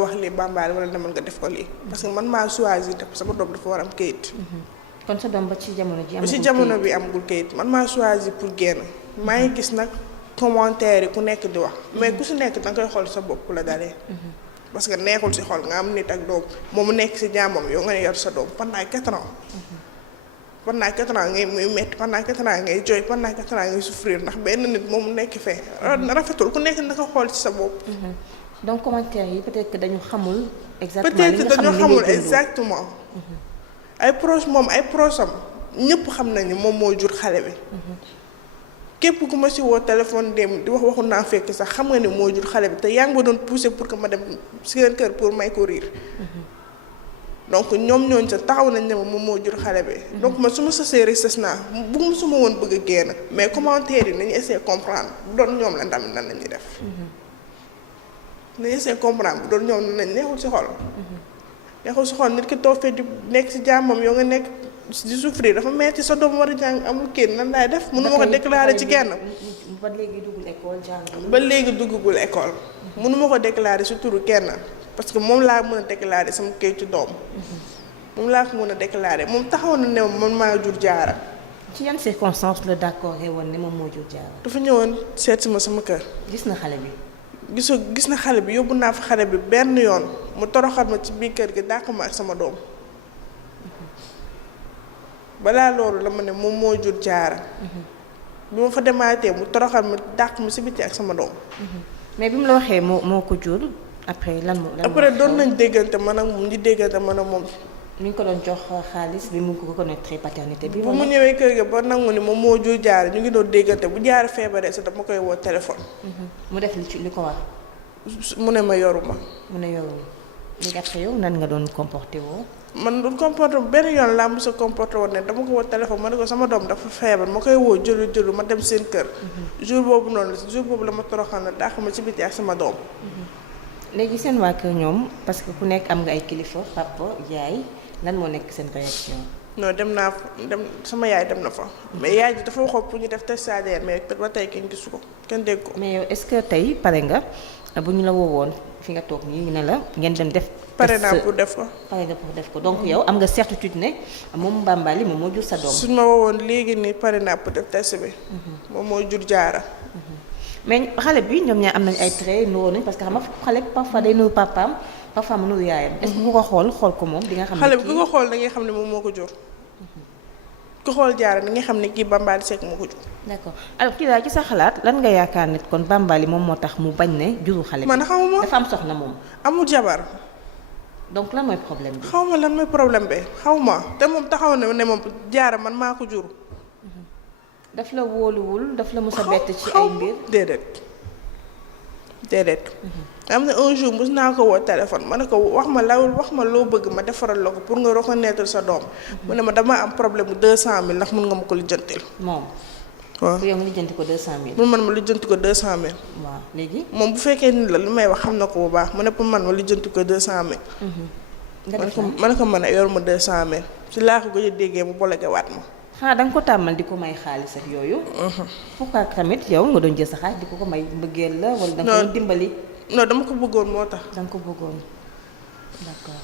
wax lii bambaale wala demal nga def ko lii parce que man maa choisir def sama doom dafa war am kayit. kon sa doom ba ci jamono ji amagul ci jamono bi amagul kayit man maa choisir pour génn. maa ngi gis nag commentaire yi ku nekk di wax mais ku si nekk danga koy xool sa bopp la dalee. parce que neexul si xol nga am nit ak doom moom mu nekk si jàmmam yow nga ne yor sa doom pendant 4 ans. pendant 4 ans ngay muy métti pendant 4 ans ngay jooy pendant 4 ans ngay souffrir ndax benn nit moom mu nekk fee rafetul ku nekk na ko xool ci sa bopp. donc commentaire yi peut-être que dañu xamul. exactement peut-être dañu xamul exactement. ay proche moom ay proche am ñëpp xam nañu moom moo jur xale bi. képp ku ma si woo téléphone dem di wax waxu naa fekk sax xam nga ne moo jur xale bi te yaa ngi ma doon pousser pour que ma dem si seen kër pour may ko riir. donc ñoom ñooñu sa taxaw nañ ne moom moo jur xale bi. donc man su ma sësee rek sës naa bëgguma su ma woon bëgg a génn mais commentaire yi nañu essayer comprendre bu doon ñoom la tamit nan la ñuy def. nañu essayer comprendre bu doon ñoom nan lañ neexul si xol. neexul si xol nit ki toog fee di nekk si jàmmam yow nga nekk di souffrir dafa metti sa doom war a jàng amul kenn nan laay def. mënu ma ko déclarer ci kenn. ba léegi duggul école jàngul. ba léegi duggagul école. mënu ma ko déclarer si turu kenn. parce que moom laa mën a déclarer sama kayitu doom. moom laa ko mën a déclarer moom taxaw na ne man maa jur jaara. ci yan circonstances la d'accord woon ne moom moo jur jaara. dafa ñëwoon seet si ma sama kër. gis na xale bi. gis na xale bi yóbbu naa fa xale bi benn yoon mu toroxal ma ci biir kër gi dàq ma ak sama doom. balaa loolu la ma ne moom moo jur jaara. bi ma fa demaatee mu toroxal ma dàq ma si biti ak sama doom. mais bi mu la waxee moo ko jur. après lan après doon nañ déggante man ak moom di déggante man ak moom. mi ngi ko doon jox xaalis bi mu ko reconnaître paternité bi. bu mu ñëwee kër ga ba nangu ni moom moo jur jaar ñu ngi doon déggante bu jaar feebaree sax dama koy woo téléphone. mu def li ko wax. mu ne ma yoruma. mu ne yoruma léegi après yow nan nga doon comporté woo. man du comporté benn yoon laa mos a comporté woon ne dama ko woo téléphone ma ne ko sama doom dafa feebar ma koy woo jëlu ma dem seen kër. jour boobu noonu jour boobu la ma toroxal na dàq ma ci biti ak sama doom. léegi seen waa kër ñoom parce que ku nekk am nga ay kilifa papa yaay lan moo nekk seen réaction. non dem sama yaay dem na fa. mais yaay ji dafa waxoon pour ñu def test ADN mais ba tey kenn gisu ko kenn dégg ko. mais yow est-ce que tey pare nga bu ñu la woowoon fi nga toog nii ñu ne la ngeen dem def. pare naa pour def ko. pare nga pour def ko donc yow am nga certitude ne moom Bambaly moom moo jur sa doom. suñ ma woowoon léegi nii pare naa pour def test bi. moom moo jur jaara. mais xale bi ñoom ñaar am nañ ay traits nuroo nañ parce que xam nga xale parfois day nuru papaam parfois mu nuru yaayam. est-ce que ku ko xool ko moom di nga xam ne xale bi ku ko xool da ngay xam ne moom moo ko jur. ku xool jaara da nga xam ne kii Bambaly Seck moo ko jur. d'accord alors kii daal ci sa xalaat lan nga yaakaar ne kon Bambaly moom moo tax mu bañ ne juru xale bi. man xawma dafa am soxna moom. amul jabar. donc lan mooy problème bi. xawma lan mooy problème bi xawma te moom taxaw na ne moom jaara man maa ko jur. daf la wóoluwul daf la mës a bett ci ay mbir. déedéet. am na un jour mos naa ko woo téléphone ma ne ko wax ma loo bëgg ma defaral la ko pour nga reconnaître sa doom. mu ne ma dama am problème mu 200000 ndax mun nga ma ko lijjantil. moom. waaw yow nga lijjanti ko 200000. pour man ma lijjanti ko 200000. waaw léegi. moom bu fekkee ni la lu may wax xam na ko bu baax mu ne pour man ma lijjanti ko 200000. nga def ma ne ko man a yor ma 200000 ci laa ko gëj a déggee mu bologe waat ma. xanaa da nga ko tàmmal di ko may xaalis ak yooyu. pourquoi tamit yow nga doon jël sa xaalis di ko may mbëggeel la wala da nga ko dimbali. non dama ko bëggoon moo tax. da nga ko bëggoon d'accord.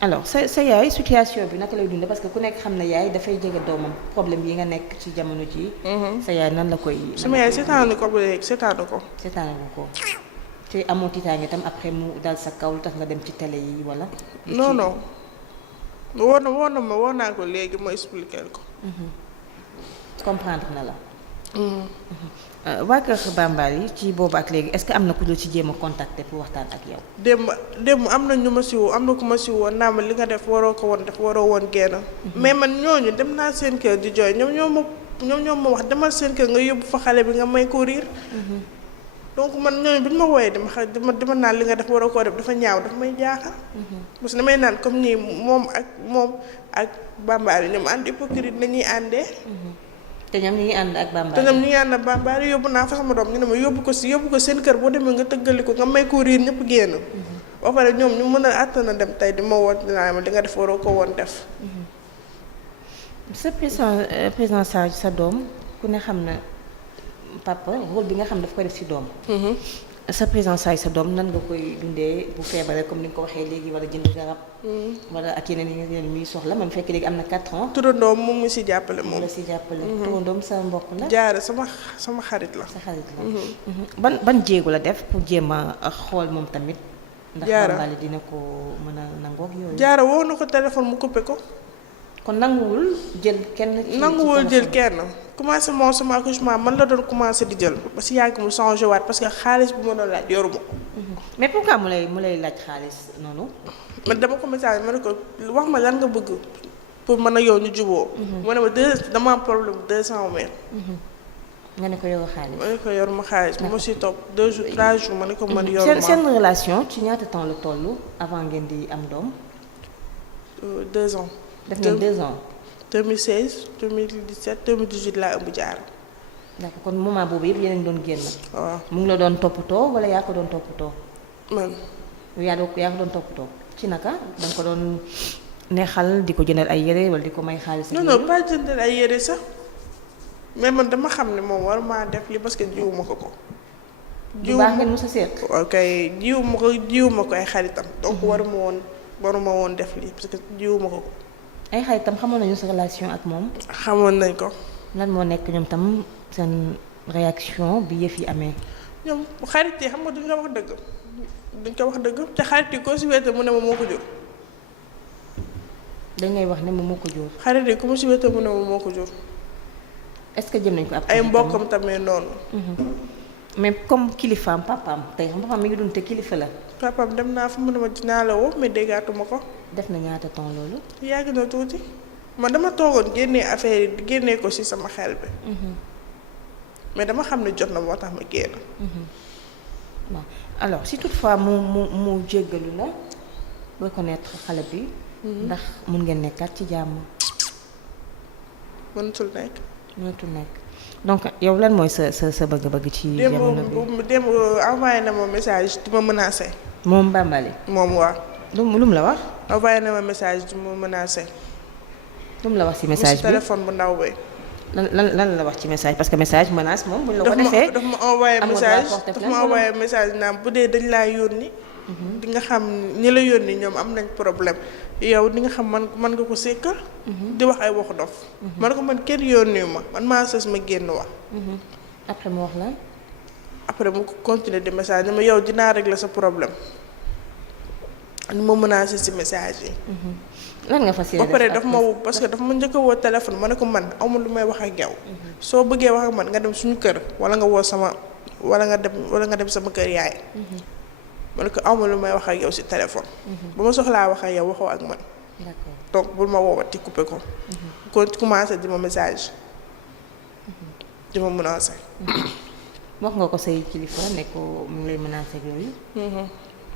alors sa yaay situation bi naka lay dundee parce que ku nekk xam na yaay dafay jege doomam problème yi nga nekk ci jamono ji sa yaay nan la koy. sama yaay seetaanu ko ba léegi seetaanu ko. seetaanu ko te amoo tiitaange tam après mu dal sa kaw lu tax nga dem ci télé yi wala. non. woo naa ko léegi ma expliqué ko. comprendre na la. waa kër Bambaly ci boobu ak léegi est-ce que am na ku la ci jéem a contacter pour waxtaan ak yow. démb am na ñu ma si woo am na ku ma si woo naa ma li nga def waroo ko woon def waroo woon génn. mais man ñooñu dem naa seen kër di jooy ñoom ñoo ma wax demal seen kër nga yóbbu fa xale bi nga may ko riir. donc man ñooñu bi ñu ma wooyee dama naan li nga def waroo koo def dafa ñaaw dafa may jaaxal. parce que damay naan comme nii moom ak Bambaly ñoom ànd hypocrite nañuy àndee. te ñoom ñu ngi ànd ak Bambaly. te ñoom ñu ngi ànd ak Bambaly yóbbu naa fa sama doom ñu ne ma yóbbu ko seen kër boo demee nga tëggali ko nga may ko riir ñëpp génn. ba pare ñoom ñu mën a àttana dem tey di ma woo dinaa ma li nga def waroo ko woon def. sa président sa doom ku ne xam na papa rôle bi nga xam daf ko def ci doom. sa prise en charge sa doom nan nga koy dundee bu feebaree comme ni nga ko waxee léegi wala jënd garab. wala ak yeneen yeneen muy soxla même fekk léegi am na 4 ans. turandoom mu ngi si jàppale moom. la si jàppale. turandoom sa mbokk la. jaara sama xarit la. sa xarit la. ban jéego la def pour jéem a xool moom tamit. ndax Bambaly dina ko mën a nangook yooyu. jaara woo na ko téléphone mu coupé ko. kon nanguwul jël kenn. nanguwul jël kenn. commencé moom sama accouchement man la doon commencé di jël ba si yàgg mu changé waat parce que xaalis bu ma doon laaj yoruma ko. mais pourquoi mu lay laaj xaalis noonu. man dama ko message ma ne ko wax ma lan nga bëgg pour mën a yow ñu juboo mu ne ma dama am problème 200 nga ne ko yow xaalis. ma ne ko yoruma xaalis bu ma si topp 2 jours 3 jours ma ne ko man yoruma. seen relation ci ñaata temps la toll avant ngeen di am doom. 2 ans. def ngeen 2 ans. 2016 2017 2018 laa ëmb jaar. d'accord kon moment boobu yëpp yeneen doon génn. waaw mu ngi la doon toppatoo wala yaa ko doon toppatoo. man. yaa ko doon toppatoo ci naka da nga ko doon neexal di ko jëndal ay yére wala di ko may xaalis. non pas jëndal ay yére sax mais man dama xam ne moom war maa def li parce que jiwuma ko. bu baax ngeen mos a seet. ok jiwuma ko ay xaritam. donc waruma woon def lii parce que jiwuma ko. ay xaritam xamoon nañu sa relation ak moom. xamoon nañ ko. lan moo nekk ñoom tam seen réaction bi yëf yi amee. ñoom xarit yi xam nga duñ ko wax dëgg te xarit yi koo si wéete mu ne ma moo ko jur. dañ lay wax ne moom moo ko jur. xarit yi ku mu si wéete mu ne ma moo ko jur. est-ce que jëm nañ ko ab. ay mbokkam tamit noonu. mais comme kilifaam papaam tey xam papaam mi ngi dund te kilifa la. papaam dem naa fa mu ne ma dinaa la woo mais déggaatuma ko. def na ñaata temps loolu. yàgg na tuuti man dama toogoon génnee affaire yi génnee ko ci sama xel bi. mais dama xam ne jot na moo tax ma génn. bon alors si toutefois mu jéggalu la reconnaître xale bi. ndax mun ngeen nekkaat ci jàmm. mënatul nekk. donc yow lan mooy sa bëgg-bëgg ci jamono bi démb envoyé na ma message di ma menacé. moom Bambaly. moom waa. lu mu la wax. envoyé na ma message di ma menacé. lu mu la wax ci message bi téléphone bu ndaw bi. lan la wax ci message parce que message menace moom buñ la ko defee. daf ma envoyé message naam bu dee dañ laa yónni. di nga xam ñi la yónni ñoom am nañ problème yow di nga xam man nga ko sekkal. di wax ay waxu dof. man ko man kenn yónni ma man maa sës ma génn wax. après mu wax la. après mu continuer di message ni ma yow dinaa régler sa problème. ni ma menacé ci message yi. lan nga fas yéene ba pare daf ma woo parce que daf ma njëkk a woo téléphone ma ne ko man amul lu may wax ak yow. soo bëggee wax ak man nga dem suñu kër wala nga woo wala nga dem sama kër yaay. ma ne ko amul lu may wax ak yow ci téléphone. ba ma soxlaa wax ak yow waxoo ak man. d'accord donc bul ma woowati coupé ko. kon commencé di ma message. di ma menacé. wax nga ko say kilifa ne ko mu ngi lay menacé ak yooyu.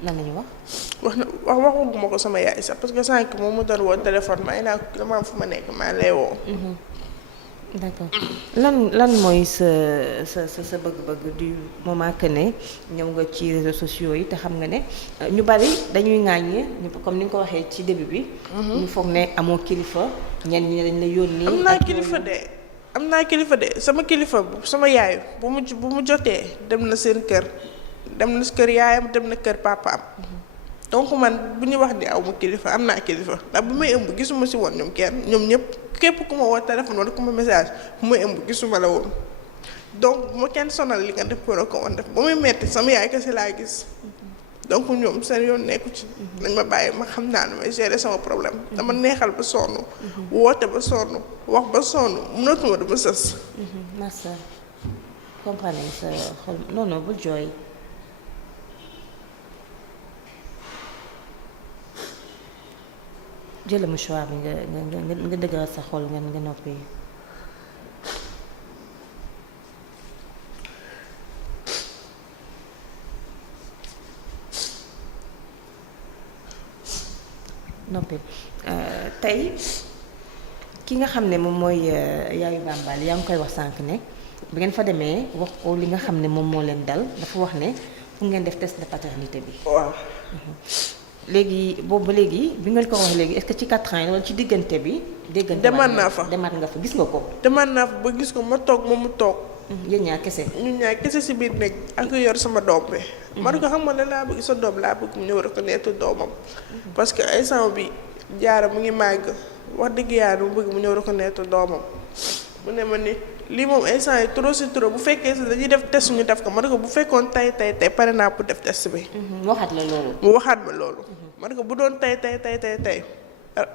lan la ñu wax. waxuma ko sama yaay sax parce que sànq moom mu doon woo téléphone ma naa dama am fu ma nekk maa lay woo. d'accord lan mooy sa bëgg-bëgg du moment que ne ñëw nga ci réseaux sociaux yi te xam nga ne ñu bari dañuy ŋàññi comme ni nga ko waxee ci début bi. ñu foog ne amoo kilifa ñenn ñi dañ la yónni. am naa kilifa de sama kilifa sama yaay bu mu jotee dem na seen kër. dem na kër yaayam dem na kër papaam. donc man bu ñu wax ni aw ma kilifa am naa kilifa ndax bu may ëmb gisuma ci woon ñoom ñëpp képp ku ma woo téléphone wala ku ma message bu may ëmb gisuma la woon. donc bu ma kenn sonal li nga def ko woon def ba muy metti sama yaay kese laa gis. donc ñoom seen yoon nekku ci. nañ ma bàyyi ma xam naa ne may gérer sama problème. dama neexal ba sonn. woote ba sonn wax ba sonn mënatuma dama sës. massa comprendre sa xol non bul jooy. jël mouchoir bi nga dëgëral sa xol nga noppi. tey ki nga xam ne moom mooy yaayu Bambaly yaa ngi koy wax sànq ne bi ngeen fa demee wax ko li nga xam ne moom moo leen dal dafa wax ne fu ngeen def test de paternité bi. waaw. léegi boobu ba léegi bi nga ko wax léegi est-ce que ci 4 ans wala ci diggante bi. demaat naa fa demaat nga fa gis nga ko. demaat naa fa ba gis ko ma toog moom mu toog yéen ñaar kese. ñun ñaar kese si biir nekk ak yor sama doom bi. ma ne ko xam nga ne laa bëgg sa doom laa bëgg mu ñëw reconnaître doomam. parce que instant bi jaara mu ngi màgg wax dëgg yàlla mu bëgg mu ñëw reconnaître doomam. mu ne ma ni lii moom instant yi trop si trop bu fekkee si dañuy def test ñu def ko ma ne ko bu fekkoon tey pare naa pour def test bi. waxaat la loolu. mu waxaat ma loolu. ma ne ko bu doon tey